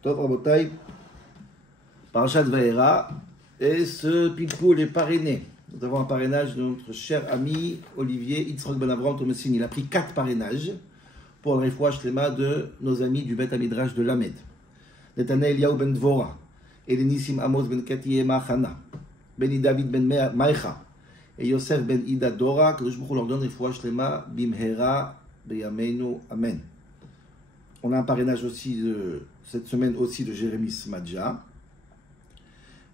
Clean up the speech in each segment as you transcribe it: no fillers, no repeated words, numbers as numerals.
Tov Rabotai, Parashat Vaera, et ce pilpoul est parrainé. Nous avons un parrainage de notre cher ami Olivier Yitzhak Ben Avraham Tomessin. Il a pris 4 parrainages pour le refouach shlema de nos amis du Bet Hamidrash de Lamed. Netanel Eliyahu Ben Dvora, Elinissim Amos Ben Katiyema Chana, Beni David Ben Maïcha, et Yosef Ben Ida Dora, que je vous leur donne refouach shlema Bimhera Beyameinu Amen. On a un parrainage aussi cette semaine aussi de Jérémy Smadja.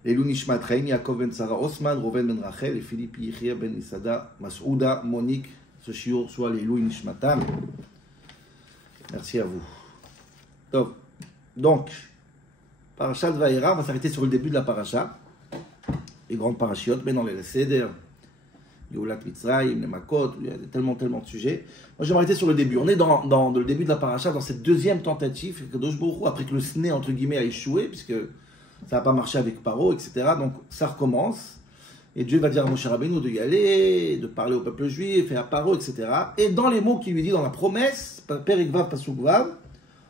Elou Nishmat Chaim, Yaakov Ben Sarah Osman, Rouven Ben Rachel, et Philippe Yichia Ben Isada, Masouda, Monique, ce shiur soit l'Elou Nishmatam. Merci à vous. Donc, Parashat Vaera, on va s'arrêter sur le début de la paracha. Les grandes parachiotes, mais dans les Seder, Yeulat Mitzrayim, les Makot, il y a tellement de sujets. Moi, je vais m'arrêter sur le début. On est dans le début de la paracha, dans cette deuxième tentative, Kadosh Baruch Hu, après que le Sné, entre guillemets, a échoué, puisque ça n'a pas marché avec Paro, etc. Donc, ça recommence. Et Dieu va dire à Moshe Rabbeinu de y aller, de parler au peuple juif, et à Paro, etc. Et dans les mots qu'il lui dit dans la promesse, Perek Vav, Pasuk Vav,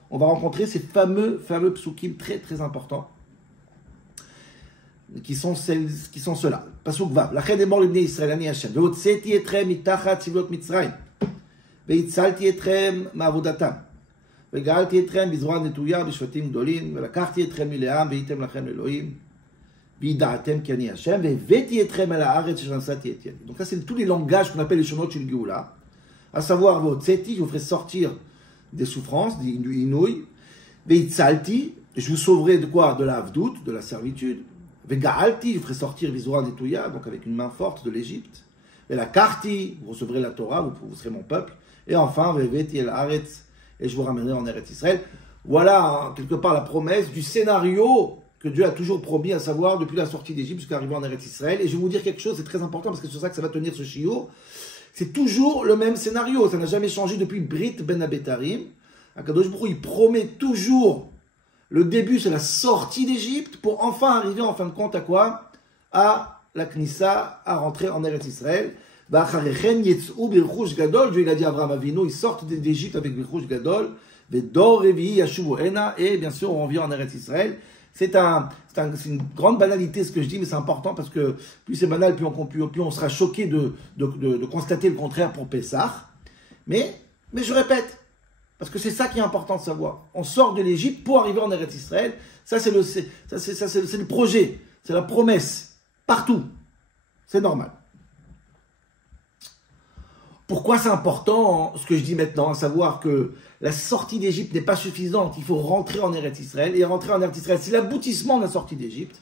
on va rencontrer ces fameux psukim très, très importants, qui sont ceux-là. Pasuk Vav. Lached emor libnei Yisrael ani Hashem. Vehotzeti etrem mitachat tzivot Mitzrayim. Veitzalti etrem ma'avodatam. וגאלתי אתכם בזרוע נטויה בשבטים גדולים, ולקחתי אתכם מלעם והייתם לכם אלוהים, וידעתם כי אני השם, והבאתי אתכם אל הארץ שנשאתי את ידי. Donc ça c'est tous les langages qu'on appelle les shonots של גאולה, à savoir והוצאתי, je vous ferai sortir des souffrances, du inouï, והצלתי, je vous sauverai de quoi? De la avdout, de la servitude, וגאלתי, je vous ferai sortir בזרוע נטויה, donc avec une main forte de l'Égypte, ולקחתי, vous recevrez la Torah, vous serez mon peuple, et enfin והבאתי אל הארץ et je vous ramènerai en Eretz Israël. Voilà, quelque part, la promesse du scénario que Dieu a toujours promis, à savoir depuis la sortie d'Égypte jusqu'à arriver en Eretz Israël. Et je vais vous dire quelque chose, c'est très important, parce que c'est sur ça que ça va tenir ce shiur. C'est toujours le même scénario, ça n'a jamais changé depuis Brit Ben Abetarim. Akadosh Baruch Hu, il promet toujours, le début c'est la sortie d'Égypte, pour enfin arriver en fin de compte à quoi? À la Knissa, à rentrer en Eretz Israël. Dieu il a dit à Abraham Avinu, ils sortent d'Égypte avec Birchush Gadol, et bien sûr on revient en Eretz Israël. C'est une grande banalité ce que je dis, mais c'est important parce que plus c'est banal, plus on sera choqué de constater le contraire pour Pessah. Mais je répète, parce que c'est ça qui est important de savoir. On sort de l'Égypte pour arriver en Eretz Israël. Ça c'est le projet, c'est la promesse, partout. C'est normal. Pourquoi c'est important, ce que je dis maintenant, à savoir que la sortie d'Égypte n'est pas suffisante, il faut rentrer en Eretz Israël, et rentrer en Eretz Israël, c'est l'aboutissement de la sortie d'Égypte.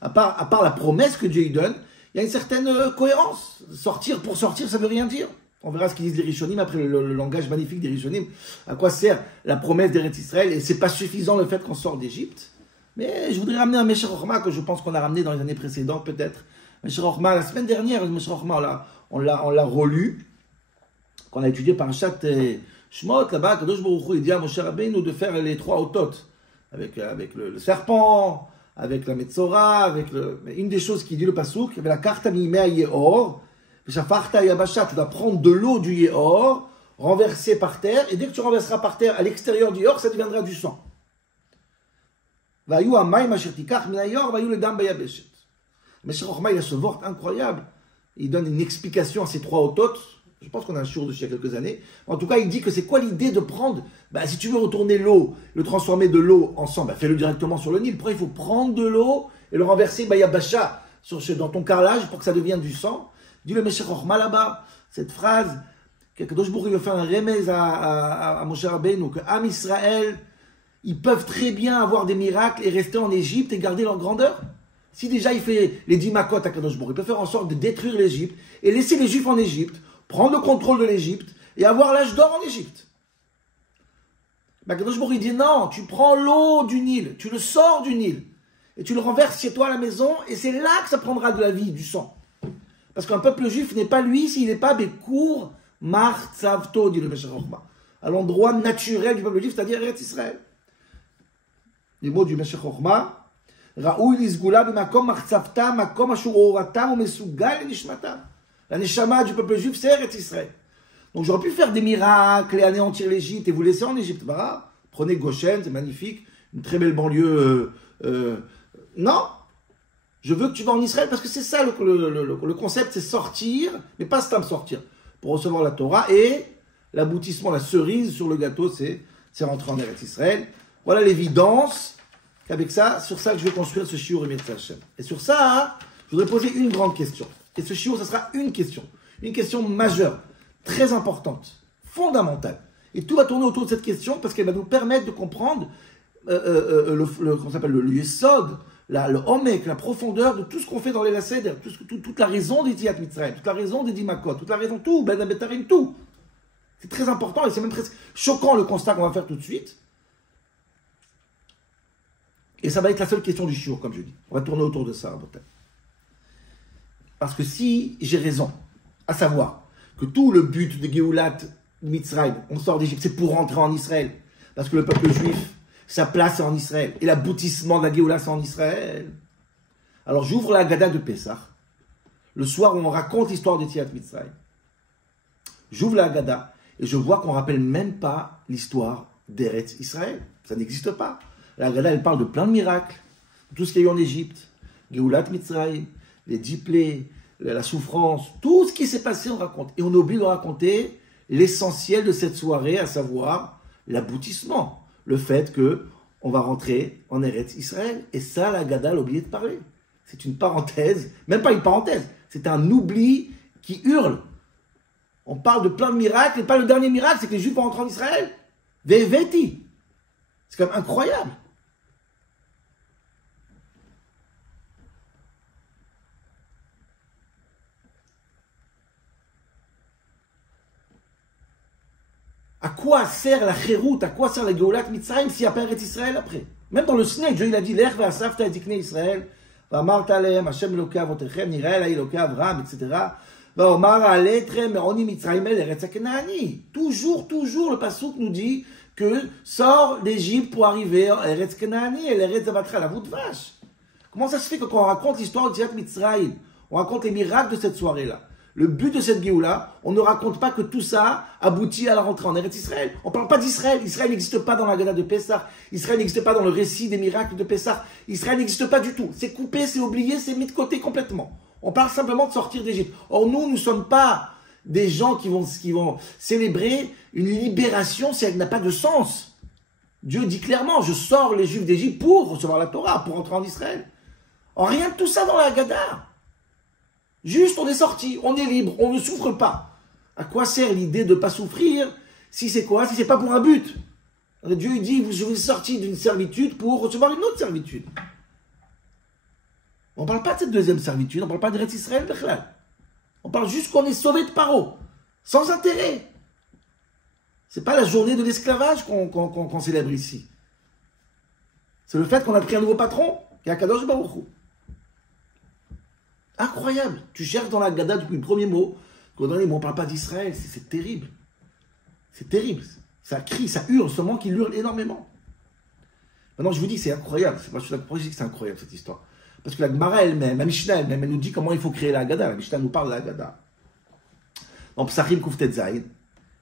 À part la promesse que Dieu lui donne, il y a une certaine cohérence. Sortir pour sortir, ça ne veut rien dire. On verra ce qu'ils disent les Rishonim, après le langage magnifique des Rishonim, à quoi sert la promesse d'Eretz Israël, et c'est pas suffisant le fait qu'on sort d'Égypte. Mais je voudrais ramener un Meshech Chochma que je pense qu'on a ramené dans les années précédentes, peut-être. Meshech Chochma, la semaine dernière, Meshech Chochma, on l'a relu, qu'on a étudié par Parashat Shemot, là-bas, Kadosh Baruch Hu, il dit à Moshe Rabbeinu de faire les 3 otot, avec le serpent, avec la Metzora, mais une des choses qu'il dit le Pasuk, la carte mimea Yehor, Shafarta Yabasha, tu dois prendre de l'eau du Yehor, renverser par terre, et dès que tu renverseras par terre, à l'extérieur du Yehor, ça deviendra du sang. Vayu amayim asher tikach min Yehor, vayu ledam bayabeshet. Mais Meshech Chochma, il a ce vort incroyable. Il donne une explication à ces 3 otot. Je pense qu'on a un shiur dessus il y a quelques années. En tout cas, il dit que c'est quoi l'idée de prendre, si tu veux retourner l'eau, le transformer de l'eau en sang, fais-le directement sur le Nil. Pourquoi il faut prendre de l'eau et le renverser, Yabasha, dans ton carrelage pour que ça devienne du sang? Dit le Meshech Chochma là-bas, cette phrase, que Kadosh Baruch Hu veut faire un remez à Moshe Rabbeinu, que Am Israël, ils peuvent très bien avoir des miracles et rester en Égypte et garder leur grandeur. Si déjà il fait les 10 makot à Kadosh Baruch Hu, il peut faire en sorte de détruire l'Égypte et laisser les Juifs en Égypte, prendre le contrôle de l'Égypte et avoir l'âge d'or en Égypte. Kadosh Baruch Hu dit non, tu prends l'eau du Nil, tu le sors du Nil et tu le renverses chez toi à la maison et c'est là que ça prendra de la vie, du sang. Parce qu'un peuple juif n'est pas lui s'il n'est pas Bekour Mar Tzavto, dit le Meshech Chochma, à l'endroit naturel du peuple juif, c'est-à-dire Eretz Israël. Les mots du Meshech Chochma, ראוי לסגולה במקום מחצבתם, מקום אשר אורתם ומסוגל לנשמתם. La neshama du peuple juif, c'est Eretz Israël. Donc j'aurais pu faire des miracles et anéantir l'Égypte et vous laisser en Égypte. Prenez Goshen, c'est magnifique. une très belle banlieue. Non, je veux que tu vas en Israël parce que c'est ça le concept, c'est sortir, mais pas stam sortir, pour recevoir la Torah et l'aboutissement, la cerise sur le gâteau, c'est rentrer en Eretz Israël. Voilà l'évidence qu'avec ça, sur ça que je vais construire ce shiur Emet Hashem. Et sur ça, je voudrais poser une grande question. Et ce shiur, ça sera une question majeure, très importante, fondamentale. Et tout va tourner autour de cette question parce qu'elle va nous permettre de comprendre comment s'appelle le yesod, le homek, la profondeur de tout ce qu'on fait dans les Seder, toute la raison des Tiyat Mitzrayim, toute la raison des Dimakot, toute la raison, tout, Ben Abetarim, tout. C'est très important et c'est même presque choquant le constat qu'on va faire tout de suite. Et ça va être la seule question du shiur, comme je dis. On va tourner autour de ça, peut-être. Parce que si j'ai raison, à savoir que tout le but de Geulat Mitzrayim, on sort d'Égypte, c'est pour rentrer en Israël, parce que le peuple juif, sa place est en Israël, et l'aboutissement de la Géoula, c'est en Israël. Alors j'ouvre la Haggadah de Pessah, le soir où on raconte l'histoire de Tiyat Mitzrayim. J'ouvre la Haggadah, et je vois qu'on ne rappelle même pas l'histoire d'Eretz Israël. Ça n'existe pas. La Haggadah, elle parle de plein de miracles, de tout ce qu'il y a eu en Égypte, Géoulat Mitzrayim, les 10 plaies, la souffrance, tout ce qui s'est passé, on raconte. Et on oublie de raconter l'essentiel de cette soirée, à savoir l'aboutissement. Le fait qu'on va rentrer en Eretz Israël. Et ça, la Haggadah a oublié de parler. C'est une parenthèse, même pas une parenthèse, c'est un oubli qui hurle. On parle de plein de miracles, et pas le dernier miracle, c'est que les Juifs vont rentrer en Israël. Veveti. C'est quand même incroyable. À quoi sert la Chérout, à quoi sert la Géoulat Mitzrayim s'il n'y a pas Eretz Israël après? Même dans le Snake, Dieu il a dit Lech ve'asafta et tiknei Israël, va'amarta alehem Hashem Elokei avotechem, nireh Elai Elokei Avraham, etc. Va'omar aletrem me'oni Mitzrayim el Eretz HaKenaani. Toujours, le passouk nous dit que sort d'Égypte pour arriver en Eretz Kenaani et l'Eretz Zavatra, la voûte vache. Comment ça se fait que quand on raconte l'histoire de Tiyat Mitzrayim, on raconte les miracles de cette soirée-là, le but de cette Géoula, on ne raconte pas que tout ça aboutit à la rentrée en Eretz Israël. On ne parle pas d'Israël. Israël n'existe pas dans la Haggadah de Pessah. Israël n'existe pas dans le récit des miracles de Pessah. Israël n'existe pas du tout. C'est coupé, c'est oublié, c'est mis de côté complètement. On parle simplement de sortir d'Égypte. Or, nous ne sommes pas des gens qui vont célébrer une libération si elle n'a pas de sens. Dieu dit clairement, je sors les Juifs d'Égypte pour recevoir la Torah, pour entrer en Israël. Or, rien de tout ça dans la Haggadah. Juste, on est sorti, on est libre, on ne souffre pas. À quoi sert l'idée de ne pas souffrir si c'est quoi? Si c'est pas pour un but. Dieu dit, je vous ai sorti d'une servitude pour recevoir une autre servitude. On ne parle pas de cette deuxième servitude, on ne parle pas d'Eretz Israël, on parle juste qu'on est sauvé de Paro, sans intérêt. C'est pas la journée de l'esclavage qu'on célèbre ici. C'est le fait qu'on a pris un nouveau patron, qui est Akadosh Baruch Hu. Incroyable. Tu cherches dans la Haggadah depuis le premier mot, qu'on donne les mots, on ne parle pas d'Israël, c'est terrible. C'est terrible. Ça crie, ça hurle, seulement qu'il hurle énormément. Maintenant, je vous dis que c'est incroyable. Moi, je dis que c'est incroyable cette histoire. Parce que la Gemara elle-même, la Mishnah elle-même, elle nous dit comment il faut créer la Haggadah. La Mishnah nous parle de la Haggadah. Dans Psachim Kuftet Zayin,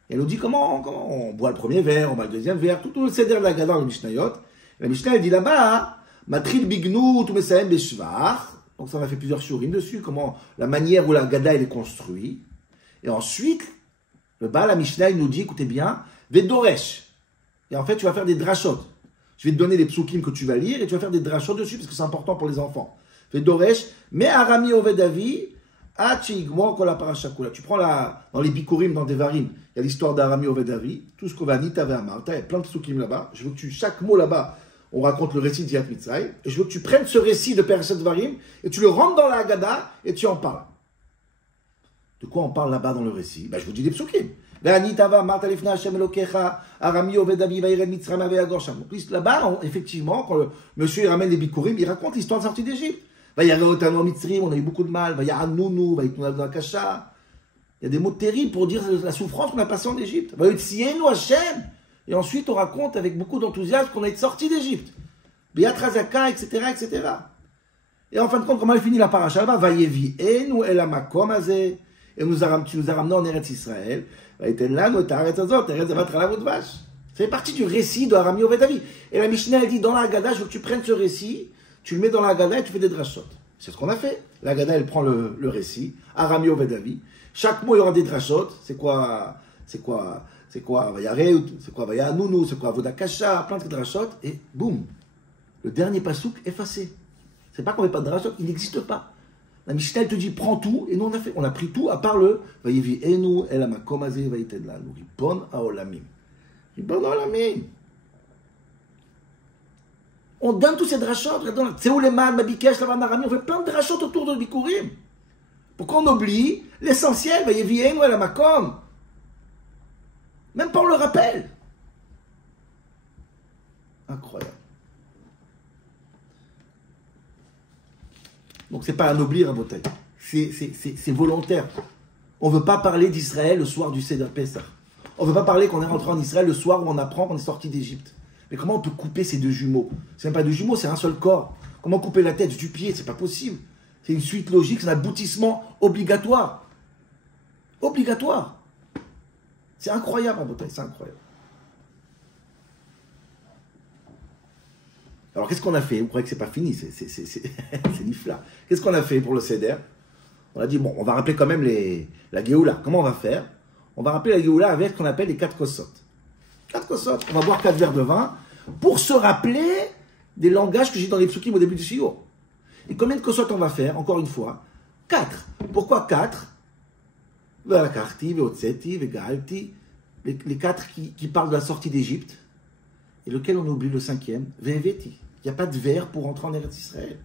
elle nous dit comment on boit le premier verre, on boit le deuxième verre, tout le seder de la Haggadah dans le Mishnayot. La Mishnah elle dit là-bas, Matril Bignu, tout Mesaem Beshvar. Donc ça, on a fait plusieurs shurim dessus, comment la manière où la Haggadah elle est construite. Et ensuite, le Baal, la Mishnah, il nous dit, écoutez bien, Vedoresh. Et en fait, tu vas faire des drashot. Je vais te donner les psukim que tu vas lire et tu vas faire des drashot dessus parce que c'est important pour les enfants. Vedoresh, mais Arami Ovedavi, Achigmo Kola Parashakula. Tu prends dans les Bikurim, dans Devarim, il y a l'histoire d'Arami Ovedavi, tout ce qu'on va dire, t'avais Amarta, il y a plein de psukim là-bas. Je veux que chaque mot là-bas, on raconte le récit de Tiyat Mitzrayim, et je veux que tu prennes ce récit de Parashat Devarim, et tu le rentres dans la Haggadah, et tu en parles. De quoi on parle là-bas dans le récit? Je vous dis des psukim. Là-bas, effectivement, quand le monsieur ramène les Bikurim, il raconte l'histoire de sortie d'Égypte. On a eu beaucoup de mal. Il y a des mots terribles pour dire la souffrance qu'on a passée en Égypte. Et ensuite, on raconte avec beaucoup d'enthousiasme qu'on est sorti d'Égypte. Etc., etc. Et en fin de compte, comment elle finit la paracha là-bas? Vayevi enu el hamakom hazeh. Et tu nous as ramené en Eretz Israël. Ça fait partie du récit de Arami Ovedavi. Et la Mishnah, elle dit, dans la Haggadah, je veux que tu prennes ce récit, tu le mets dans la Haggadah et tu fais des drashot. C'est ce qu'on a fait. La Haggadah, elle prend le récit, Arami Ovedavi. Chaque mot, il y aura des drashot. C'est quoi Vayare, c'est quoi Vayanunu, c'est quoi Vodakasha, plein de drashot. Et boum, le dernier pasouk effacé. C'est pas qu'on met pas de drashot, il n'existe pas. La Mishnah, elle te dit, prends tout, et nous on a pris tout, à part le Vayevi Enu, El Amakom Azeh, Vayited Lanu, Ribon Haolamim. Ribon Haolamim. On donne tous ces drashot, Tseouleman, Mabikesh, Lavan Arami, on fait plein de drashot autour de Bikurim. Pourquoi on oublie l'essentiel, Vayevi Enu, El Amakom? Même pas on le rappelle. Incroyable. Donc c'est pas un oubli, Rabotai. C'est volontaire. On ne veut pas parler d'Israël le soir du Seder Pessah. On ne veut pas parler qu'on est rentré en Israël le soir où on apprend qu'on est sorti d'Égypte. Mais comment on peut couper ces deux jumeaux? C'est même pas deux jumeaux, c'est un seul corps. Comment couper la tête du pied? C'est pas possible. C'est une suite logique, c'est un aboutissement obligatoire. Obligatoire. C'est incroyable, Rabotai, c'est incroyable. Alors, qu'est-ce qu'on a fait? Vous croyez que c'est pas fini? C'est nifla. Qu'est-ce qu'on a fait pour le Seder? On a dit, bon, on va rappeler quand même la Géoula. Comment on va faire? On va rappeler la Géoula avec ce qu'on appelle les 4 kosot. 4 kosot. On va boire 4 verres de vin pour se rappeler des langages que j'ai dans les psukim au début du shiur. Et combien de kosot on va faire? Encore une fois, 4. Pourquoi 4? Velakarti, Veotseti, Vegalti. Les 4 qui parlent de la sortie d'Égypte. Et lequel on oublie le 5e? Veveti. Il n'y a pas de verre pour entrer en Eretz Israël.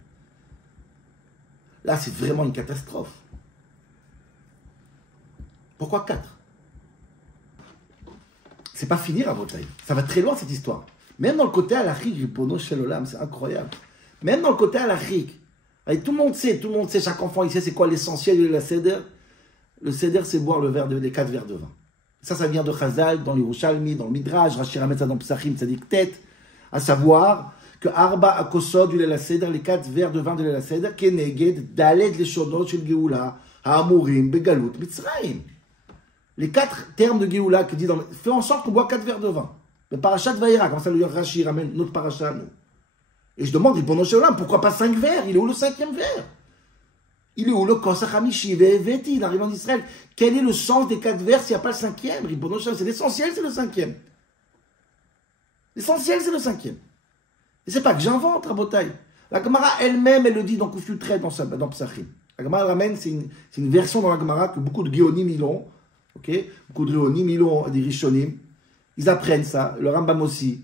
Là, c'est vraiment une catastrophe. Pourquoi 4? C'est pas fini, Rabotai. Ça va très loin, cette histoire. Même dans le côté halachik, Ribono Shel Olam, c'est incroyable. Même dans le côté halachik. Tout le monde sait, chaque enfant, il sait c'est quoi l'essentiel de la Seder. Le Seder, c'est boire les 4 verres de vin. Ça vient de Chazal, dans l'Yerushalmi, dans le Midrash, Rashi Ramet dans Psachim, Tzadik Tet, à savoir que Arba Akosod du Lela Seder, les 4 verres de vin de Lela Seder, Keneged, Daled Leshonot Shel Geoula, Ha'amurim, Begalut, Mitzrayim. Les 4 termes de Geoula qui dit fais en sorte qu'on boit 4 verres de vin. Le parachat Vaïra, comme ça le Rashi ramène notre parachat à nous. Et je demande, Ribono Shel Olam, pourquoi pas 5 verres? Il est où le 5e verre? Il est où le Kosach Hamishi, Veveti, il arrive en Israël. Quel est le sens des 4 versets s'il n'y a pas le 5e? Ribono Shel Olam, c'est l'essentiel, c'est le 5e. L'essentiel, c'est le 5e. Et c'est pas que j'invente, Rabotai. La Gemara elle-même, elle le dit dans Kufut Tret, dans Psachim. La Gemara ramène, c'est une version dans la Gemara que beaucoup de Géonim ils l'ont. Ok? Beaucoup de Géonim ils l'ont, des Rishonim. Ils apprennent ça, le Rambam aussi.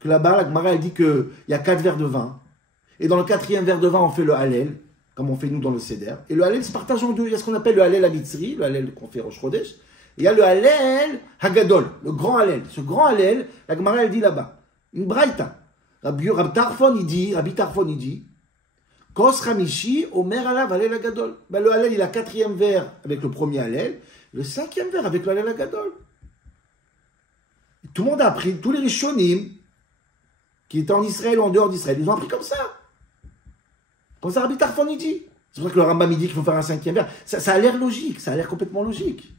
Que là-bas, la Gemara elle dit qu'il y a 4 verres de vin. Et dans le 4e verre de vin, on fait le Hallel, comme on fait nous dans le Seder. Et le Hallel se partage en deux. Il y a ce qu'on appelle le Hallel Amitzri, le Hallel qu'on fait Rosh Chodesh. Et il y a le Hallel Hagadol, le grand Hallel. Ce grand Hallel, la Gemara elle dit là-bas, une braïta. Rabbi Tarfon il dit, Kos Hamishi Omer Alav Hallel Hagadol. Ben, le Hallel il a 4e verre avec le premier Hallel, le 5e verre avec le Hallel Hagadol. Tout le monde a appris, tous les Rishonim qui étaient en Israël ou en dehors d'Israël, ils ont appris comme ça. Comme ça, Rabbi Tarfon il dit. C'est pour ça que le Rambam il dit qu'il faut faire un 5e verre. Ça a l'air logique, ça a l'air complètement logique.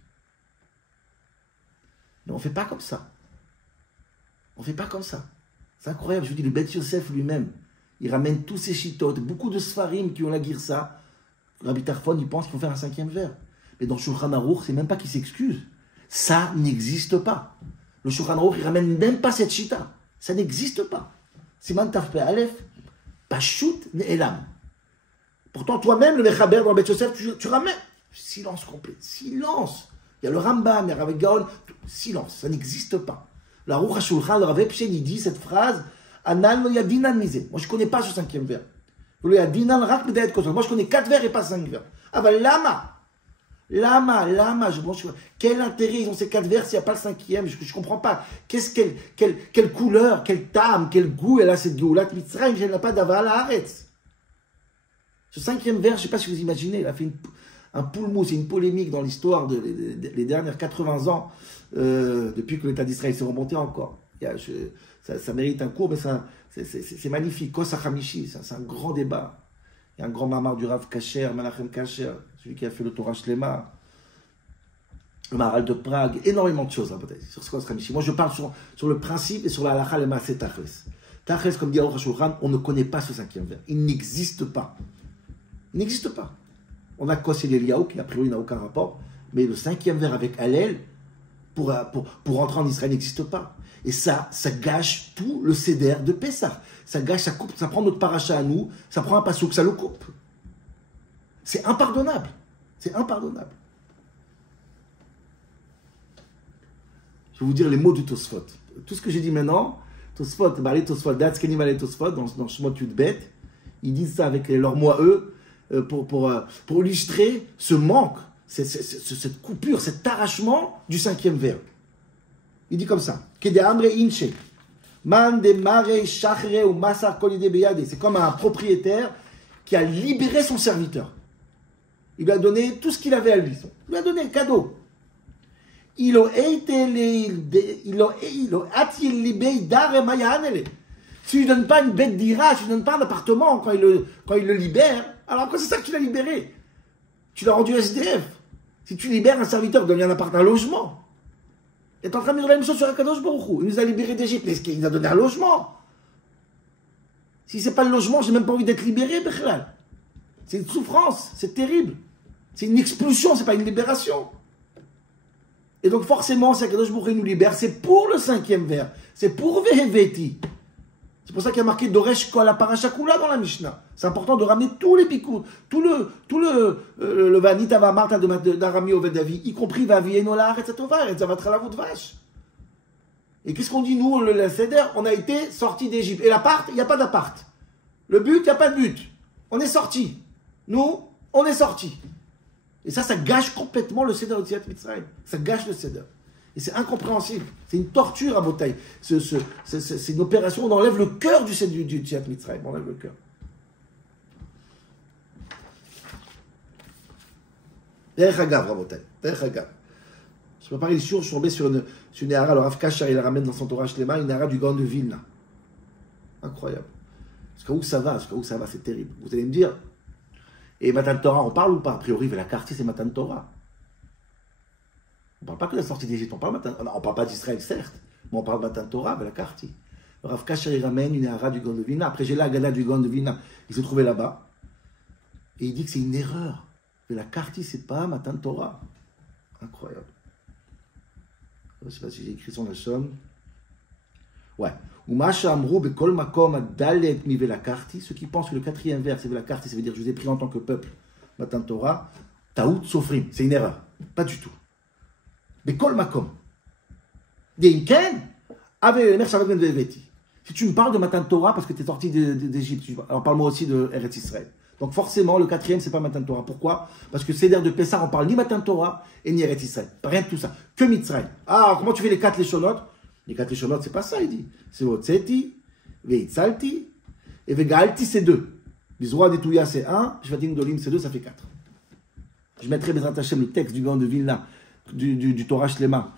Mais on ne fait pas comme ça. On ne fait pas comme ça. C'est incroyable, je vous dis, le Beth Yosef lui-même, il ramène tous ses chitotes, beaucoup de Sfarim qui ont la girsa. Rabbi Tarfon, il pense qu'il faut faire un 5e verre. Mais dans Shulchan Aruch, c'est même pas qu'il s'excuse. Ça n'existe pas. Le Shulchan Aruch, il ramène même pas cette chita. Ça n'existe pas. Siman Taf Pe Aleph, Pashut Ne'elam. Pourtant, toi-même, le Mechaber dans le Beth Yosef, tu ramènes. Silence complet. Silence. Il y a le Rambam, il y a Rav Gaon. Silence. Ça n'existe pas. La Ruch HaShulchan, le Rav Epstein, il dit cette phrase, Anan lo yadinan misé. Moi, je ne connais pas ce 5e verre. Moi, je connais 4 verres et pas 5 verres. Ah ben, Lama. Quel intérêt ils ont ces 4 verres s'il n'y a pas le 5e? Je ne comprends pas. Quelle couleur, quelle tâme, quel goût elle a cette Geulat Mitzrayim, elle n'a pas d'aval à Haaretz. Ce 5e verre, je ne sais pas si vous imaginez, il a fait un poulmou, c'est une polémique dans l'histoire des dernières 80 ans, depuis que l'État d'Israël s'est remonté encore. Ça mérite un cours, mais c'est magnifique. Kosach Hamishi, c'est un grand débat. Il y a un grand mamar du Rav Kasher, Menachem Kasher, celui qui a fait le Torah Shlema. le Maharal de Prague, énormément de choses, hein, peut-être, sur ce qu'on sera ici. Moi, je parle sur le principe et sur la halakha, le maaseh tachles. Tachles, comme dit Aruch HaShulchan, on ne connaît pas ce cinquième vers. Il n'existe pas. Il n'existe pas. On a Kos et Eliyahu, qui a priori n'a aucun rapport, mais le cinquième vers avec Hallel, pour rentrer en Israël, n'existe pas. Et ça gâche tout le seder de Pessah. Ça gâche, ça coupe, ça prend notre paracha à nous, ça prend un passouk, ça le coupe. C'est impardonnable. C'est impardonnable. Je vais vous dire les mots du Tosfot. Tout ce que j'ai dit maintenant, Tosfot, Balé Tosfot, Datskeni Balé Tosfot, dans Shemot Yudbet, ils disent ça avec leurs mots à eux, pour illustrer ce manque, cette coupure, cet arrachement du cinquième vers. Il dit comme ça. C'est comme un propriétaire qui a libéré son serviteur. Il lui a donné tout ce qu'il avait à lui. Il lui a donné un cadeau. Si tu ne lui donnes pas une bête d'ira, si tu ne lui donnes pas un appartement quand il le libère, alors après c'est ça que tu l'as libéré. Tu l'as rendu SDF. Si tu libères un serviteur, donne un appartement, un logement. Et tu es en train de dire la même chose sur Akadosh Baruch Hu. Il nous a libérés d'Égypte. Est-ce qu'il nous a donné un logement? Si ce n'est pas le logement, je n'ai même pas envie d'être libéré, Bechlal. C'est une souffrance, c'est terrible. C'est une expulsion, ce n'est pas une libération. Et donc forcément, si Akadosh Baruch Hu nous libère, c'est pour le cinquième vers. C'est pour Veheveti. C'est pour ça qu'il y a marqué Doresh Kol Parasha Kula dans la Mishnah. C'est important de ramener tous les picours, tout le Vanita Vamarta d'Arami Ovedavi, y compris Vavienola Aretzatova, Etzavatra la vache. Et qu'est-ce qu'on dit nous, le Seder? On a été sortis d'Égypte. Et l'appart, il n'y a pas d'appart. Le but, il n'y a pas de but. On est sortis. Nous, on est sortis. Et ça gâche complètement le Seder de Tziat Mitzrayim. Ça gâche le Seder. Et c'est incompréhensible. C'est une torture à Botaï. C'est une opération, on enlève le cœur du Tziat Mitzrayim. On enlève le cœur. Derech Hagav, Rabotaï. Derech Hagav. Je prépare les shiur, je suis tombé sur une Hara, le Rav Kasher, il la ramène dans son Torah Shlema, une Hara du Gaon de Vilna. Incroyable. Jusqu'à où ça va, c'est terrible. Vous allez me dire, et Matan Torah, on parle ou pas? A priori, la quartier, c'est Matan Torah. On ne parle pas que de la sortie d'Égypte, on parle pas d'Israël, certes, mais on parle de Matan Torah, la quartier. Le Rav Kasher, il ramène une Hara du Gaon de Vilna. Après, j'ai la Haggadah du Gaon de Vilna, il se trouvait là-bas, et il dit que c'est une erreur. Mais la quartier, c'est pas Matan Torah. Incroyable. Je ne sais pas si j'ai écrit son lachon. Ouais. Ceux qui pensent que le quatrième vers, c'est la carte, ça veut dire je vous ai pris en tant que peuple, Matan Torah, Taout Sofrim, c'est une erreur. Pas du tout. Bekol Makom. Si tu me parles de Matan Torah parce que tu es sorti d'Égypte, alors parle-moi aussi de Eretz Israël. Donc forcément, le quatrième, c'est pas Matan Torah. Pourquoi? Parce que Seder de Pessah, on parle ni Matan Torah et ni Eretz Israël. Rien de tout ça. Que Mitzrayim. Ah, comment tu fais les 4 Leshonot? Les 4 Leshonot, c'est pas ça, il dit. C'est Otseti, Veitzalti, et Vegalti, c'est 2. Bizroa Netouya, c'est 1. Shvatim Dolim, c'est 2, ça fait 4. Je mettrai Bezrat Hashem le texte du Gaon de Vilna, du Torah Shlema,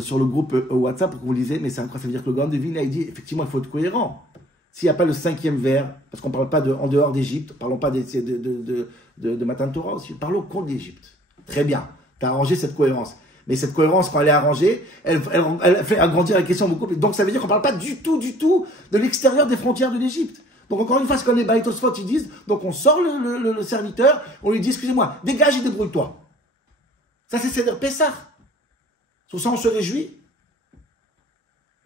sur le groupe WhatsApp pour que vous lisez, mais c'est incroyable. Ça veut dire que le Gaon de Vilna, il dit, effectivement, il faut être cohérent. S'il n'y a pas le cinquième vers, parce qu'on ne parle pas en dehors d'Égypte, parlons pas de Matan Torah aussi, parlons contre l'Égypte. Très bien, tu as arrangé cette cohérence. Mais cette cohérence, quand elle est arrangée, elle fait agrandir la question beaucoup. Donc ça veut dire qu'on ne parle pas du tout de l'extérieur des frontières de l'Égypte. Donc encore une fois, c'est comme les Baït Tosfot, ils disent, donc on sort le serviteur, on lui dit, excusez-moi, dégage et débrouille-toi. Ça c'est Seder Pessah. Sur ça on se réjouit.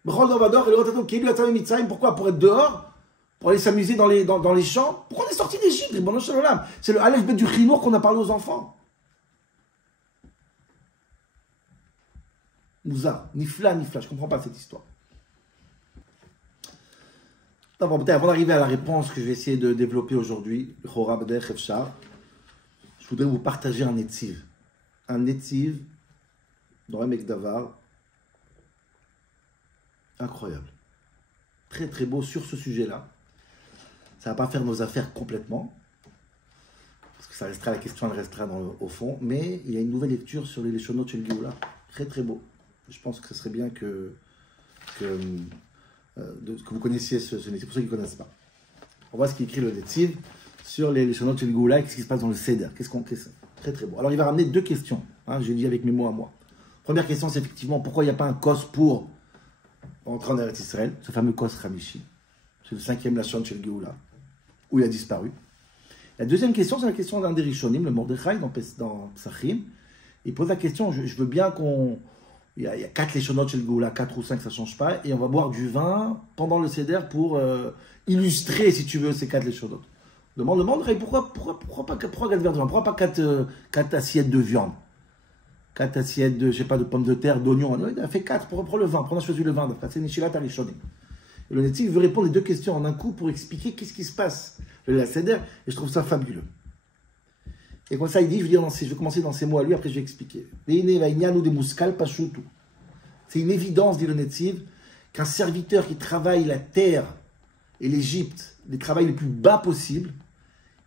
Pourquoi? Pour être dehors? Pour aller s'amuser dans les champs? Pourquoi on est sorti d'Égypte? C'est le Aleph Bet du Chinour qu'on a parlé aux enfants. Mouza, nifla, je ne comprends pas cette histoire. Avant d'arriver à la réponse que je vais essayer de développer aujourd'hui, je voudrais vous partager un netziv. Un netziv dans un Davar. Incroyable. Très très beau sur ce sujet-là. Ça ne va pas faire nos affaires complètement, parce que ça restera, la question elle restera au fond, mais il y a une nouvelle lecture sur les Leshonot chez le Géoula. Très très beau. Je pense que ce serait bien que vous connaissiez ce Netziv, pour ceux qui ne connaissent pas. On voit ce qu'écrit le Netziv sur les Leshonot chez le Géoula et ce qui se passe dans le Seder. Très très beau. Alors il va ramener 2 questions. J'ai dit avec mes mots à moi. Première question, c'est effectivement pourquoi il n'y a pas un kos pour entrer en Eretz Israël, ce fameux kos Hamishi. C'est le 5e Lachon chez le Géoula, où il a disparu. La deuxième question, c'est la question d'un des Rishonim, le Mordechai, dans Psachim. Il pose la question, je veux bien qu'on... Il y a 4 Lachonot chez le Géoula, 4 ou 5, ça ne change pas, et on va boire du vin pendant le Seder pour illustrer, si tu veux, ces 4 Lachonot. Demande pourquoi pas 4 verres de vin, pourquoi pas 4 assiettes de viande, 4 assiettes de, je sais pas, de pommes de terre, d'oignons. Il a fait 4 pour le vin, pour on a choisi le vin, c'est Nishilat Arishonim. Et le Netzik veut répondre les 2 questions en un coup pour expliquer qu'est-ce qui se passe le Seder, et je trouve ça fabuleux. Et comme ça, il dit, je vais commencer dans ces mots à lui, après je vais expliquer. C'est une évidence, dit le Netzik, qu'un serviteur qui travaille la terre et l'Égypte, les travails les plus bas possibles,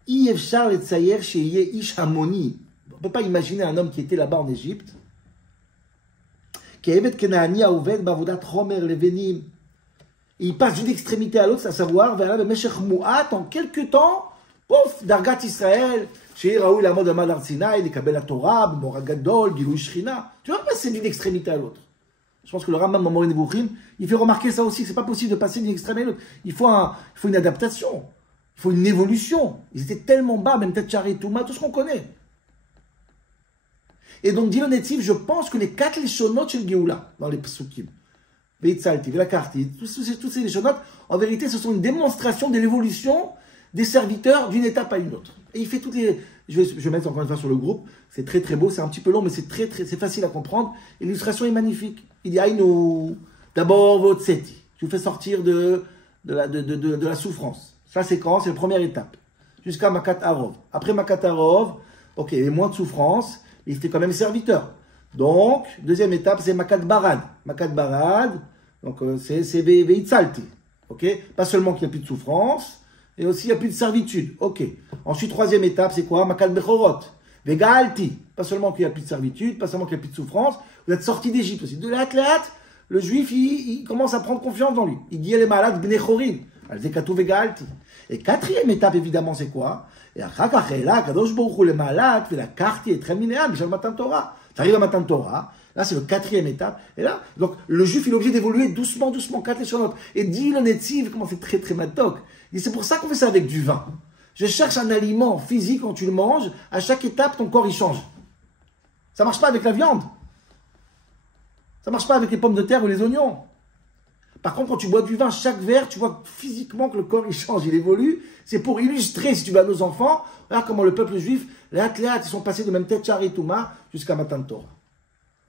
on ne peut pas imaginer un homme qui était là-bas en Égypte, il passe d'une extrémité à l'autre, à savoir, en quelques temps, pouf, Dargat Israël, chez Raoul Amod Amad Arsinaï, les Kabel Torah, Moragadol, Gilou Shrina. Tu vas passer d'une extrémité à l'autre. Je pense que le Rambam Mamorin Nebuchim, il fait remarquer ça aussi. C'est pas possible de passer d'une extrémité à l'autre. Il faut une adaptation. Il faut une évolution. Ils étaient tellement bas, même peut-être Chari, Touma, tout ce qu'on connaît. Et donc, dit le Netziv, je pense que les 4 Leshonot chez le Géoula, dans les Psukim, Veitzalti, Velakarti, tous ces Leshonot, en vérité, ce sont une démonstration de l'évolution des serviteurs d'une étape à une autre. Et il fait toutes les... Je vais mettre encore une fois sur le groupe. C'est très très beau, c'est un petit peu long, mais c'est facile à comprendre. L'illustration est magnifique. Il dit, d'abord, votre seti. Tu vous fais sortir de la souffrance. Ça, c'est quand? C'est la première étape. Jusqu'à Makat Arov. Après Makat Arov, ok, il y avait moins de souffrance, mais il était quand même serviteur. Donc, deuxième étape, c'est Makat Barad. Makat Barad, donc c'est Veitzalti. Ok? Pas seulement qu'il n'y a plus de souffrance, et aussi il n'y a plus de servitude. Ok. Ensuite, troisième étape, c'est quoi? Makat Bechorot. Vegalti. Pas seulement qu'il n'y a plus de servitude, pas seulement qu'il n'y a plus de souffrance, vous êtes sorti d'Égypte aussi. De l'athlète, le juif, il commence à prendre confiance dans lui. Il dit, les malades, Bnechorim. Al-Zekatou Vegalti. Et quatrième étape, évidemment, c'est quoi? Et après, là, Kadosh Baruch Hu, les malades, la carte est très minéable, Michel Matan Torah. Tu arrives à Matan Torah. Là, c'est le quatrième étape. Et là, donc, le juif, il est obligé d'évoluer doucement, 4 Leshonot. Et dit le Netziv, comment c'est très, très matok. Il dit, c'est pour ça qu'on fait ça avec du vin. Je cherche un aliment physique quand tu le manges. À chaque étape, ton corps, il change. Ça marche pas avec la viande. Ça marche pas avec les pommes de terre ou les oignons. Par contre, quand tu bois du vin, chaque verre, tu vois physiquement que le corps, il change, il évolue. C'est pour illustrer, si tu vas à nos enfants, regarde comment le peuple juif, les athlètes, ils sont passés de même tête Chari Touma jusqu'à Matan Torah.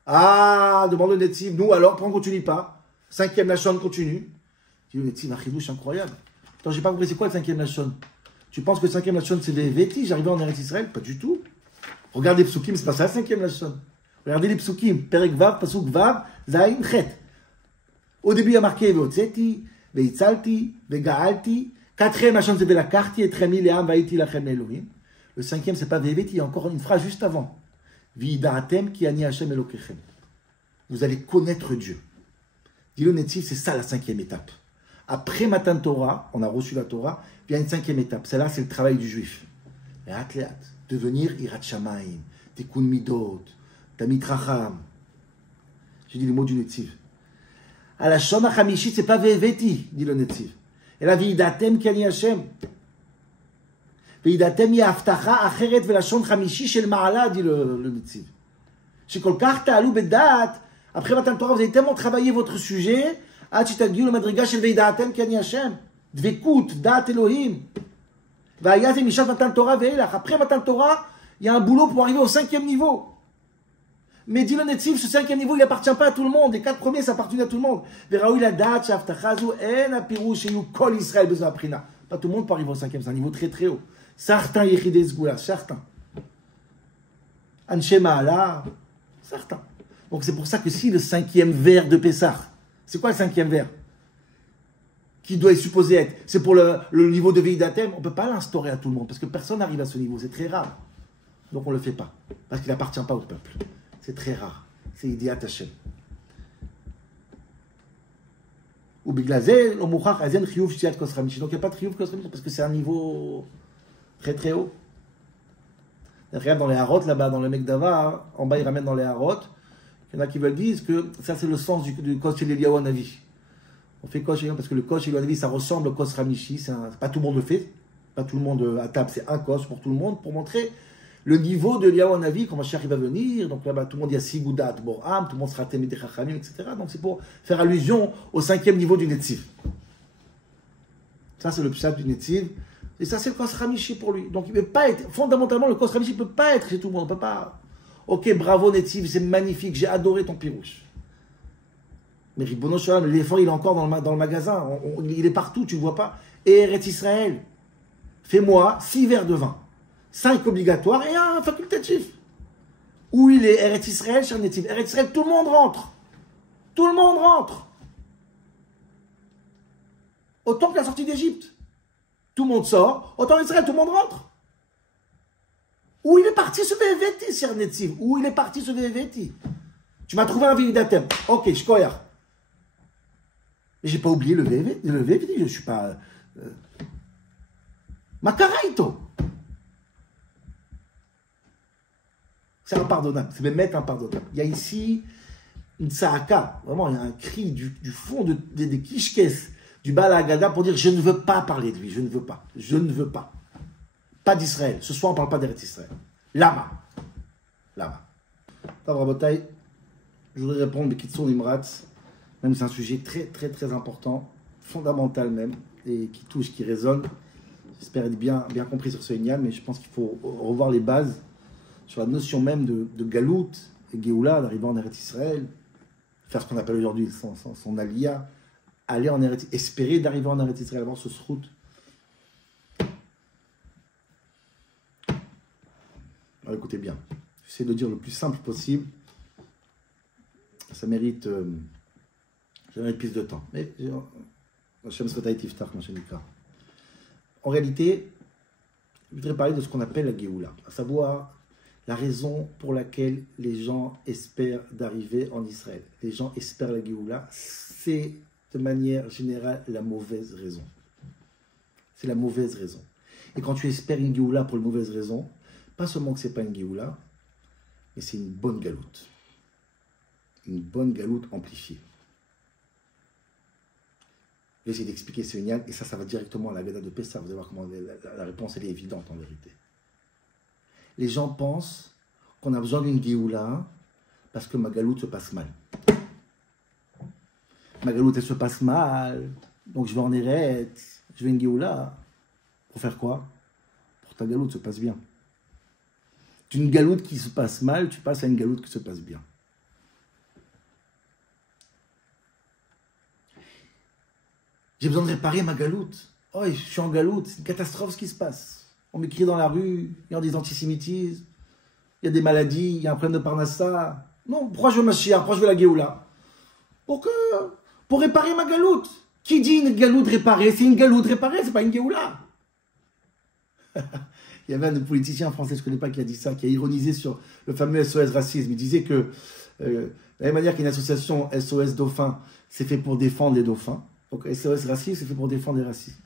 Ah, demande le Netziv, nous alors, pourquoi on ne continue pas? 5e Lachon continue. Tu dis, le Netziv, un chidouche incroyable. Attends, j'ai pas compris, c'est quoi le 5e Lachon? Tu penses que le 5e Lachon, c'est les Vétis, j'arrivais en Eretz Israël? Pas du tout. Regarde les psukim, c'est pas ça, 5e Lachon. Regardez les psukim, Perek Vav, Pasuk Vav, Zain, Chet. Au début, il y a marqué Veotzeti, Veitzalti, Vegaalti. 4e Lachon, c'est Velakarti, et Tremi, Leam, Vaiti, Lachem, Elohim. Le 5e, c'est pas Veveti, il y a encore une phrase juste avant. Vidatem ki ani Hashem Elokechem. Vous allez connaître Dieu. Dit le Netziv, c'est ça la 5e étape. Après Matan Torah, on a reçu la Torah, il y a une 5e étape. Celle-là, c'est le travail du juif. Devenir Irat Shamayim, Tikkun Midot, Tamid Racham. J'ai dit les mots du Netziv. À la Shon HaChamishit, c'est pas Veveti, dit le Netziv. Et la Vidatem ki ani Hashem. וידעתם היא ההבטחה אחרת ולשון חמישי של מעלה, dit le Netziv. שכל כך תעלו בדעת, après Matan Torah, vous avez tellement travaillé votre sujet, עד שתגיעו למדרגה של וידעתם כי אני השם. דבקות, דעת אלוהים. והיה זה משעת Matan Torah ואילך. Après Matan Torah, il y a un boulot pour arriver au 5e niveau. Mais dit le Netziv, ce 5e niveau, il n'appartient pas à tout le monde. Les 4 premiers, ça appartient à tout le monde. וראוי לדעת שההבטחה הזו אין הפירוש שיהיו כל ישראל בזו הבחינה. Pas tout le monde peut arriver au 5e, c'est un niveau très très haut. Certains Yechidei Sgoula, certains. Anshe Ma'ala, certains. Donc c'est pour ça que si le 5e vers de Pessah, c'est quoi le 5e vers? Qui doit supposer être? C'est pour le niveau de Veidatem. On ne peut pas l'instaurer à tout le monde, parce que personne n'arrive à ce niveau, c'est très rare. Donc on ne le fait pas, parce qu'il n'appartient pas au peuple. C'est très rare. C'est Idiat Hashem. Ou Biglazel, au Mouchach, Azen Chiyuv Shtiat Kos Hamishi. Donc il n'y a pas de Chiyuv Kos Hamishi, parce que c'est un niveau très très haut. Regarde dans les harotes là-bas, dans le Mekdava, en bas ils ramènent dans les harotes, Il y en a qui veulent dire que ça, c'est le sens du Kos Shel Eliyahu Hanavi. On fait Kos Shel parce que le Kos Shel Eliyahu Hanavi, ça ressemble au Kos Ramishi. Pas tout le monde le fait. Pas tout le monde à table, c'est un Kos pour tout le monde, pour montrer le niveau de Eliyahu Hanavi, quand Mashiach va venir. Donc là-bas, tout le monde, il y a Sigoudat, Borham, tout le monde sera Temid Chachamim, etc. Donc c'est pour faire allusion au 5e niveau du Netziv. Ça, c'est le pshat du Netziv. Et ça, c'est le Kos Ramishi pour lui. Donc il ne peut pas être, fondamentalement, le Kos Ramishi ne peut pas être chez tout le monde. On peut pas. Ok, bravo Netziv, c'est magnifique, j'ai adoré ton pirouche. Mais Ribono Shalom, l'éléphant, il est encore dans le magasin. Il est partout, tu ne le vois pas. Et Eretz Israël, fais-moi 6 verres de vin. 5 obligatoires et un facultatif. Où il est Eretz Israël, cher Netziv? Eretz Israël, tout le monde rentre. Tout le monde rentre. Autant que la sortie d'Égypte. Tout le monde sort. Autant en Israël, tout le monde rentre. Où il est parti ce VVT, cher Netziv? Où il est parti ce VVT? Tu m'as trouvé un validateur. Ok, je crois. Mais j'ai pas oublié le VVT. Je ne suis pas... Makaraito. C'est impardonnable. C'est même impardonnable. Il y a ici une saaka. Vraiment, il y a un cri du fond des kishkes, du Baal Haggadah pour dire je ne veux pas parler de lui. Je ne veux pas. Je ne veux pas. Pas d'Israël. Ce soir, on ne parle pas d'Eretz Israël. Lama. Lama. Rabotai, je voudrais répondre de Kitsour Nimrat. Même c'est un sujet très, très, très important, fondamental même, et qui touche, qui résonne. J'espère être bien compris sur ce Inyan, mais je pense qu'il faut revoir les bases sur la notion même de Galout et Géoula, d'arriver en Eretz Israël, faire ce qu'on appelle aujourd'hui son Aliyah, aller en Eretz, espérer d'arriver en Eretz Israël, avoir ce srout. Alors écoutez bien, j'essaie de dire le plus simple possible. Ça mérite plus de temps. Mais en réalité, je voudrais parler de ce qu'on appelle la Géoula, à savoir la raison pour laquelle les gens espèrent d'arriver en Israël. Les gens espèrent la Géoula, c'est de manière générale la mauvaise raison. C'est la mauvaise raison. Et quand tu espères une Géoula pour une mauvaise raison, pas seulement que ce n'est pas une Géoula, mais c'est une bonne galoute. Une bonne galoute amplifiée. Je vais essayer d'expliquer ce Inyan, et ça va directement à la Gada de Pessah. Vous allez voir comment la réponse elle est évidente en vérité. Les gens pensent qu'on a besoin d'une Géoula parce que ma galoute se passe mal. Ma galoute elle se passe mal, donc je vais en Eretz, je vais une Géoula. Pour faire quoi? Pour que ta galoute se passe bien. D'une galoute qui se passe mal, tu passes à une galoute qui se passe bien. J'ai besoin de réparer ma galoute. Oh, je suis en galoute, c'est une catastrophe ce qui se passe. On m'écrit dans la rue, il y a des antisémitismes, il y a des maladies, il y a un problème de Parnassa. Non, pourquoi je veux ma chia, pourquoi je veux la Géoula? Pour réparer ma galoute. Qui dit une galoute réparée? C'est une galoute réparée, c'est pas une Géoula. Il y avait un politicien français, je ne connais pas, qui a dit ça, qui a ironisé sur le fameux SOS racisme. Il disait que, de la même manière qu'une association SOS Dauphins, c'est fait pour défendre les dauphins. Donc SOS racisme, c'est fait pour défendre les racistes.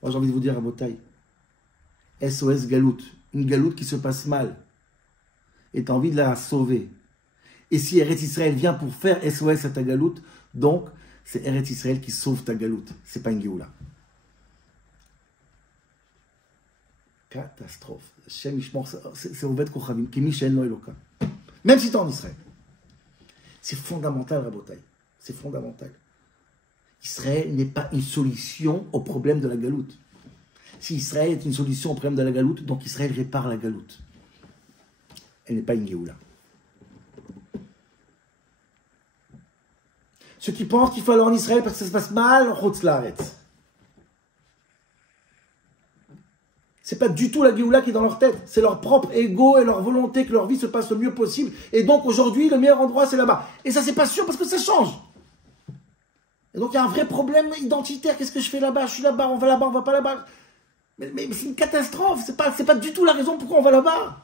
Moi, j'ai envie de vous dire à Botaï, SOS galoute, une galoute qui se passe mal, et tu as envie de la sauver. Et si Eretz Israël vient pour faire SOS à ta galoute, donc c'est Eretz Israël qui sauve ta galoute. C'est pas une Géoula. Catastrophe. C'est Oved Kochavim, qui Michel Noéloka. Même si tu es en Israël. C'est fondamental, Rabotai. C'est fondamental. Israël n'est pas une solution au problème de la galoute. Si Israël est une solution au problème de la galoute, donc Israël répare la galoute. Elle n'est pas une Géoula. Ceux qui pensent qu'il faut aller en Israël parce que ça se passe mal, Chutz Laaretz. C'est pas du tout la Géoula qui est dans leur tête. C'est leur propre ego et leur volonté que leur vie se passe le mieux possible. Et donc aujourd'hui, le meilleur endroit, c'est là-bas. Et ça, c'est pas sûr parce que ça change. Et donc il y a un vrai problème identitaire. Qu'est-ce que je fais là-bas? Je suis là-bas, on va pas là-bas. Mais c'est une catastrophe. C'est pas du tout la raison pourquoi on va là-bas.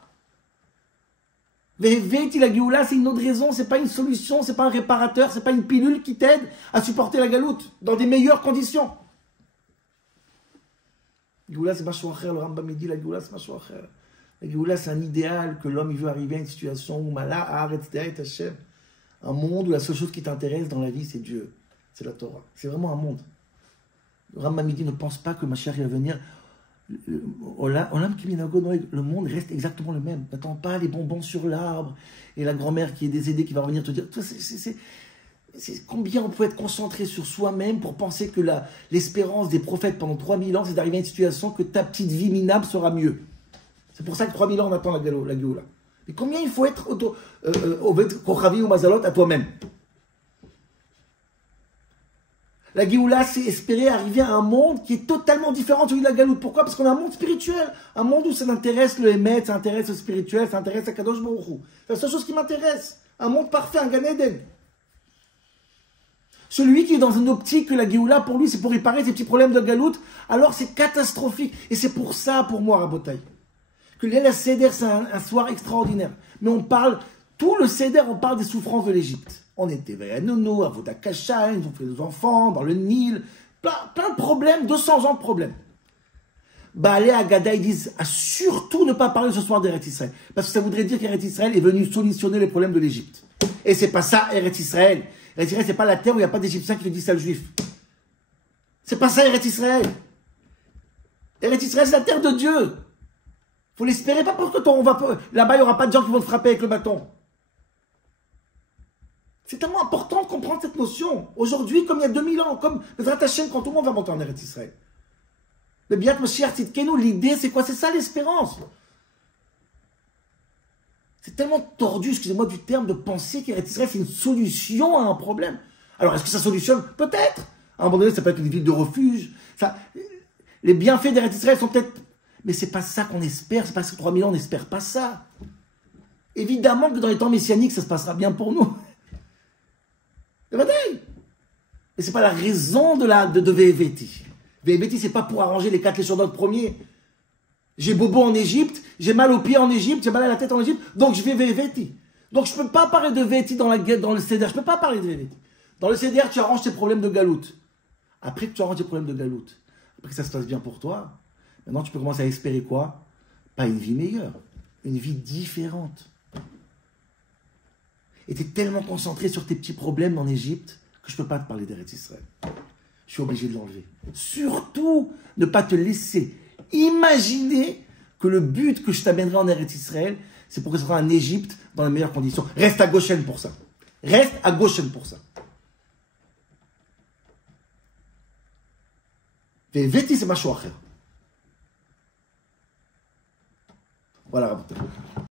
Veti la Géoula, c'est une autre raison. C'est pas une solution, c'est pas un réparateur, c'est pas une pilule qui t'aide à supporter la galoute dans des meilleures conditions. La Géoula, c'est machou acher. Le Rambam dit la Géoula, c'est machou acher. La Géoula, c'est un idéal que l'homme il veut arriver à une situation où Mala, Haaretz, De'et Hashem. Un monde où la seule chose qui t'intéresse dans la vie, c'est Dieu. C'est la Torah. C'est vraiment un monde. Le Rambam Midi ne pense pas que Mashiach va venir. Le monde reste exactement le même. N'attends pas les bonbons sur l'arbre et la grand-mère qui est décédée qui va revenir te dire. C'est combien on peut être concentré sur soi-même pour penser que l'espérance des prophètes pendant 3000 ans, c'est d'arriver à une situation que ta petite vie minable sera mieux. C'est pour ça que 3000 ans, on attend la Géoula. Mais combien il faut être Kochavi ou Mazalot à toi-même? La Géoula, c'est espérer arriver à un monde qui est totalement différent de celui de la Galoute. Pourquoi? Parce qu'on a un monde spirituel. Un monde où ça intéresse le Hémet, ça intéresse le spirituel, ça intéresse la Kadosh Baruch Hu. C'est la seule chose qui m'intéresse. Un monde parfait, un Gan Eden. Celui qui est dans une optique que la Géoula, pour lui, c'est pour réparer ses petits problèmes de Galoute, alors c'est catastrophique. Et c'est pour ça, pour moi, Rabotai, que l'El Seder, c'est un soir extraordinaire. Mais on parle, tout le Seder, on parle des souffrances de l'Égypte. On était vers Nounou, à Vodakasha, ils ont fait des enfants, dans le Nil, plein de problèmes, 200 ans de problèmes. Baalé Agada, ils disent à surtout ne pas parler ce soir d'Eretz Israël. Parce que ça voudrait dire qu'Eretz Israël est venu solutionner les problèmes de l'Égypte. Et c'est pas ça, Eretz Israël. Eretz Israël, c'est pas la terre où il n'y a pas d'Égyptiens qui fait du sale juif. C'est pas ça, Eretz Israël. Eretz Israël, c'est la terre de Dieu. Faut l'espérer, pas pour que là-bas, il n'y aura pas de gens qui vont te frapper avec le bâton. C'est tellement important de comprendre cette notion. Aujourd'hui, comme il y a 2000 ans, comme Bezrat Hashem, quand tout le monde va monter en Eretz Israël. Le Biat Mashiach Tzidkenu, l'idée, c'est quoi? C'est ça l'espérance. C'est tellement tordu, excusez-moi du terme, de penser qu'Eretz Israël, c'est une solution à un problème. Alors, est-ce que ça solutionne? Peut-être. À un moment donné, ça peut être une ville de refuge. Les bienfaits d'Eretz Israël sont peut-être... Mais c'est pas ça qu'on espère. C'est parce que 3000 ans, on n'espère pas ça. Évidemment que dans les temps messianiques, ça se passera bien pour nous. Mais c'est pas la raison de Veveti. Veveti, c'est pas pour arranger les 4 léchonot premiers. J'ai bobo en Égypte, j'ai mal aux pieds en Égypte, j'ai mal à la tête en Égypte, donc je vais Veveti. Donc je peux pas parler de Veveti dans le Seder, je peux pas parler de Veveti. Dans le Seder, tu arranges tes problèmes de galoute. Après que tu arranges tes problèmes de galoute, après que ça se passe bien pour toi, maintenant tu peux commencer à espérer quoi? Pas une vie meilleure, une vie différente. Et tu es tellement concentré sur tes petits problèmes en Égypte que je ne peux pas te parler d'Eretz Israël. Je suis obligé de l'enlever. Surtout, ne pas te laisser imaginer que le but que je t'amènerai en Eretz Israël, c'est pour que ce soit en Égypte dans les meilleures conditions. Reste à Goshen pour ça. Reste à Goshen pour ça. Veti, c'est ma choix. Voilà, Rabotai.